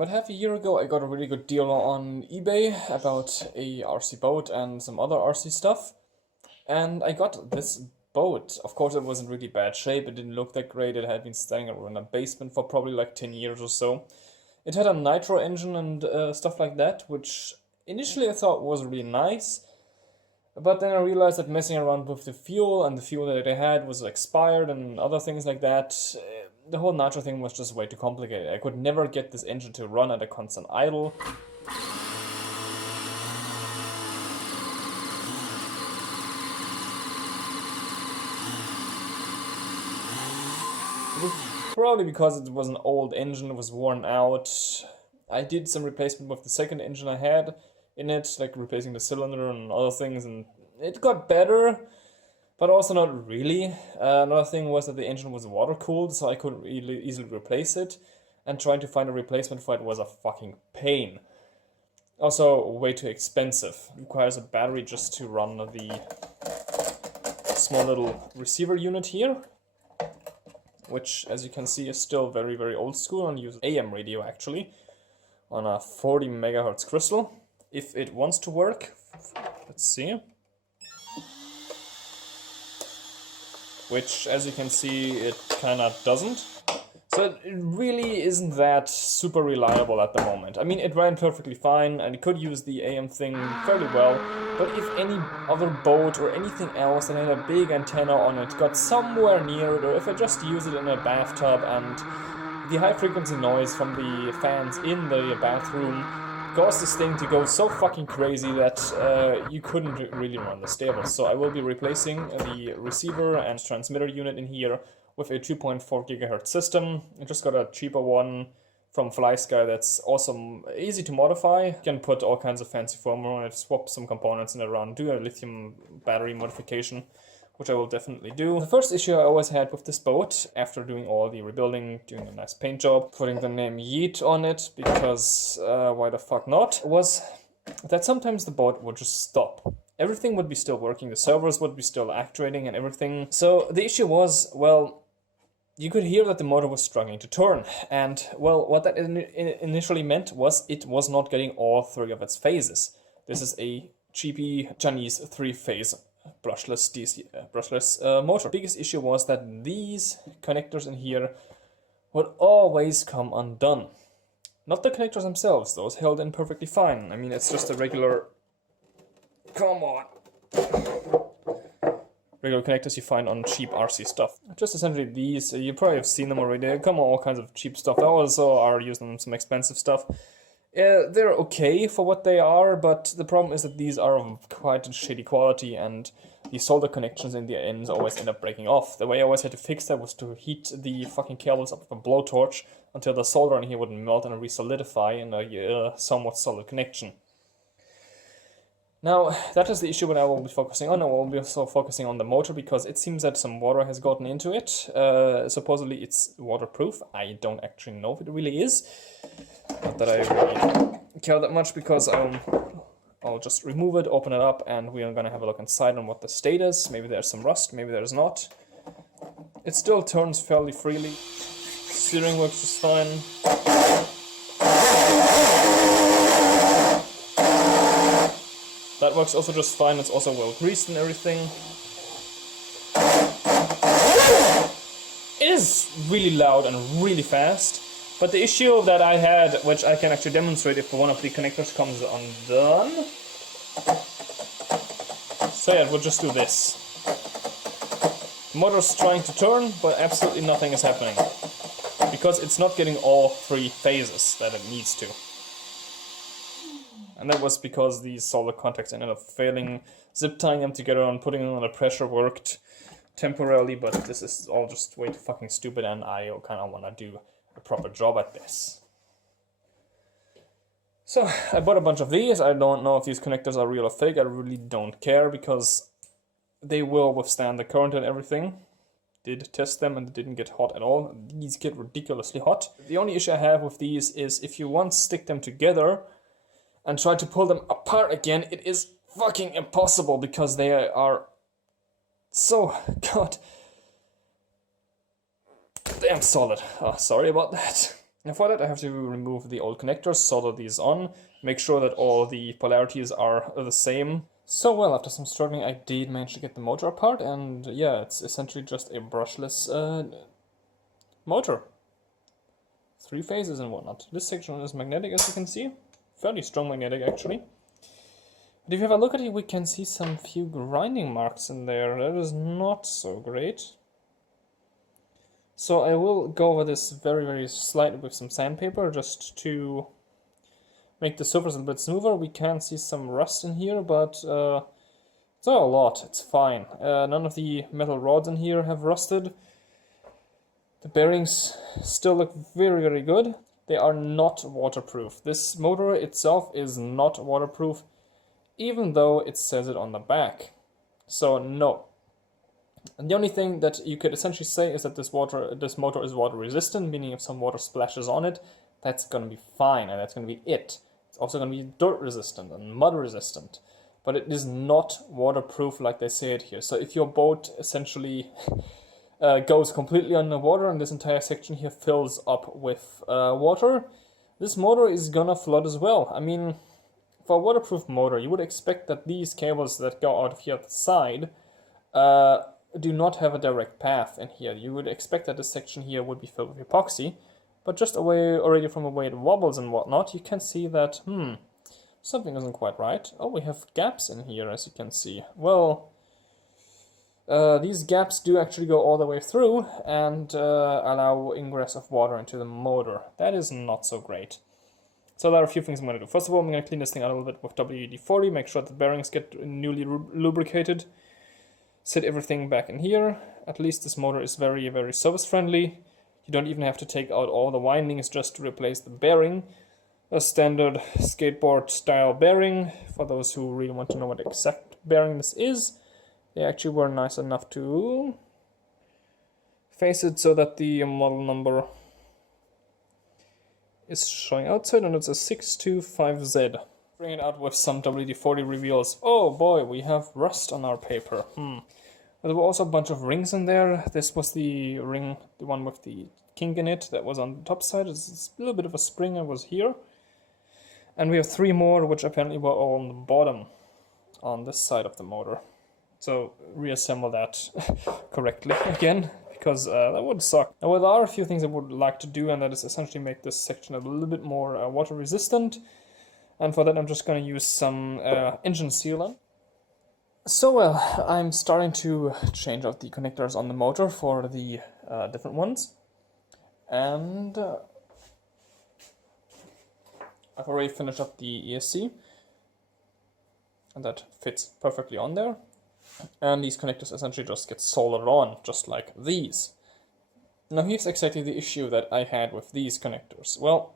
About half a year ago I got a really good deal on eBay about a RC boat and some other RC stuff. And I got this boat. Of course it was in really bad shape, it didn't look that great, it had been staying in a basement for probably like 10 years or so. It had a nitro engine and stuff like that, which initially I thought was really nice. But then I realized that messing around with the fuel and the fuel that I had was expired and other things like that, the whole nitro thing was just way too complicated. I could never get this engine to run at a constant idle. Probably because it was an old engine, it was worn out. I did some replacement with the second engine I had in it, like replacing the cylinder and other things, and it got better, but also not really. Another thing was that the engine was water cooled, so I couldn't really easily replace it, and trying to find a replacement for it was a fucking pain. Also way too expensive. It requires a battery just to run the small little receiver unit here, which as you can see is still very, very old school and uses AM radio actually on a 40 megahertz crystal. If it wants to work, let's see. Which, as you can see, it kinda doesn't. So it really isn't that super reliable at the moment. I mean, it ran perfectly fine and it could use the AM thing fairly well, but if any other boat or anything else that had a big antenna on it got somewhere near it, or if I just use it in a bathtub and the high frequency noise from the fans in the bathroom caused this thing to go so fucking crazy that you couldn't really run the stables. So I will be replacing the receiver and transmitter unit in here with a 2.4 gigahertz system. I just got a cheaper one from FlySky that's awesome, easy to modify. You can put all kinds of fancy firmware on it, swap some components in it around, do a lithium battery modification, which I will definitely do. The first issue I always had with this boat, after doing all the rebuilding, doing a nice paint job, putting the name Yeet on it, because why the fuck not, was that sometimes the boat would just stop. Everything would be still working, the servers would be still actuating and everything. So the issue was, well, you could hear that the motor was struggling to turn. And, well, what that initially meant was it was not getting all three of its phases. This is a cheapy Chinese three-phase brushless DC motor. The biggest issue was that these connectors in here would always come undone. Not the connectors themselves, those held in perfectly fine. I mean, it's just a regular... Come on! Regular connectors you find on cheap RC stuff. Just essentially these, you probably have seen them already. They come on all kinds of cheap stuff. I also are using some expensive stuff. They're okay for what they are, but the problem is that these are of quite shitty quality and the solder connections in the ends always end up breaking off. The way I always had to fix that was to heat the fucking cables up with a blowtorch until the solder in here wouldn't melt and re-solidify in a somewhat solid connection. Now, that is the issue that I will be focusing on. I will be also focusing on the motor because it seems that some water has gotten into it. Supposedly it's waterproof. I don't actually know if it really is. Not that I really care that much because I'll just remove it, open it up, and we are going to have a look inside on what the state is. Maybe there's some rust, maybe there's not. It still turns fairly freely. Steering works just fine. That works also just fine, it's also well greased and everything. It is really loud and really fast, but the issue that I had, which I can actually demonstrate if one of the connectors comes undone. So yeah, we'll just do this. The motor's trying to turn, but absolutely nothing is happening. Because it's not getting all three phases that it needs to. And that was because these solder contacts ended up failing. Zip tying them together and putting them under pressure worked temporarily, but this is all just way too fucking stupid and I kind of want to do a proper job at this. So, I bought a bunch of these. I don't know if these connectors are real or fake. I really don't care because they will withstand the current and everything. Did test them and they didn't get hot at all. These get ridiculously hot. The only issue I have with these is if you once stick them together and try to pull them apart again, it is fucking impossible because they are so, god damn solid. Oh, sorry about that. And for that I have to remove the old connectors, solder these on, make sure that all the polarities are the same. So well, after some struggling I did manage to get the motor apart, and yeah, it's essentially just a brushless motor. 3 phases and whatnot. This section is magnetic, as you can see. Fairly strong magnetic, actually. But if you have a look at it, we can see some few grinding marks in there. That is not so great. So I will go over this very, very slightly with some sandpaper, just to make the surface a little bit smoother. We can see some rust in here, but it's not a lot. It's fine. None of the metal rods in here have rusted. The bearings still look very, very good. They are not waterproof. This motor itself is not waterproof, even though it says it on the back. So no. And the only thing that you could essentially say is that this motor is water resistant, meaning if some water splashes on it, that's going to be fine, and that's going to be it. It's also going to be dirt resistant and mud resistant, but it is not waterproof like they say it here. So if your boat essentially goes completely underwater and this entire section here fills up with water, this motor is gonna flood as well. I mean, for a waterproof motor, you would expect that these cables that go out of here at the side do not have a direct path in here. You would expect that this section here would be filled with epoxy, but just already from the way it wobbles and whatnot, you can see that, something isn't quite right. Oh, we have gaps in here, as you can see. Well, these gaps do actually go all the way through and allow ingress of water into the motor. That is not so great. So there are a few things I'm going to do. First of all, I'm going to clean this thing out a little bit with WD-40, make sure that the bearings get newly lubricated. Set everything back in here. At least this motor is very, very service friendly. You don't even have to take out all the windings just to replace the bearing. A standard skateboard style bearing, for those who really want to know what exact bearing this is. They actually were nice enough to face it so that the model number is showing outside, and it's a 625Z. Bring it out with some WD-40 reveals. Oh boy, we have rust on our paper. There were also a bunch of rings in there. This was the ring, the one with the kink in it, that was on the top side. It's a little bit of a spring and was here. And we have 3 more, which apparently were all on the bottom, on this side of the motor. So reassemble that correctly again, because that would suck. Now, there are a few things I would like to do, and that is essentially make this section a little bit more water resistant. And for that I'm just going to use some engine sealant. So well, I'm starting to change out the connectors on the motor for the different ones. And I've already finished up the ESC. And that fits perfectly on there. And these connectors essentially just get soldered on, just like these. Now here's exactly the issue that I had with these connectors. Well,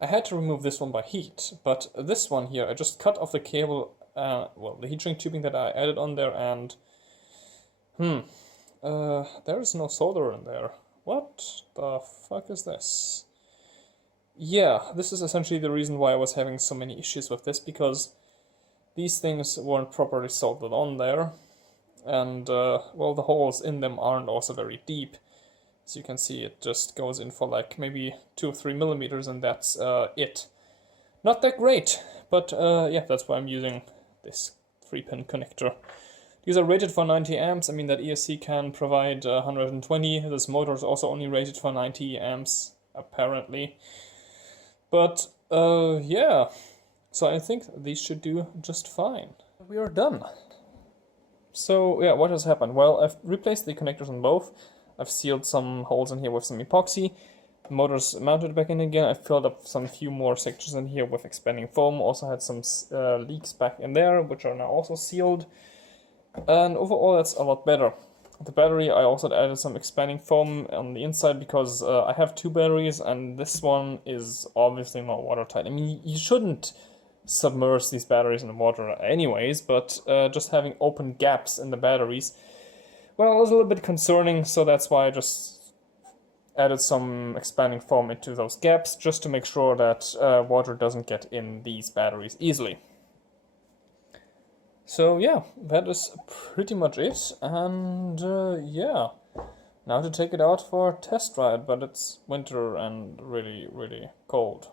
I had to remove this one by heat, but this one here, I just cut off the cable, well, the heat shrink tubing that I added on there, and there is no solder in there. What the fuck is this? Yeah, this is essentially the reason why I was having so many issues with this, because these things weren't properly soldered on there, and well, the holes in them aren't also very deep. As you can see, it just goes in for like maybe 2 or 3 millimeters, and that's it. Not that great, but yeah, that's why I'm using this 3-pin connector. These are rated for 90 amps. I mean, that ESC can provide 120. This motor is also only rated for 90 amps, apparently. But yeah. So I think these should do just fine. We are done. So yeah, what has happened? Well, I've replaced the connectors on both. I've sealed some holes in here with some epoxy. The motor's mounted back in again. I filled up some few more sections in here with expanding foam. Also had some leaks back in there, which are now also sealed. And overall, that's a lot better. The battery, I also added some expanding foam on the inside because I have 2 batteries, and this one is obviously not watertight. I mean, you shouldn't submerge these batteries in the water anyways, but just having open gaps in the batteries, well, it was a little bit concerning, so that's why I just added some expanding foam into those gaps, just to make sure that water doesn't get in these batteries easily. So yeah, that is pretty much it, and yeah, Now to take it out for a test ride, but it's winter and really, really cold.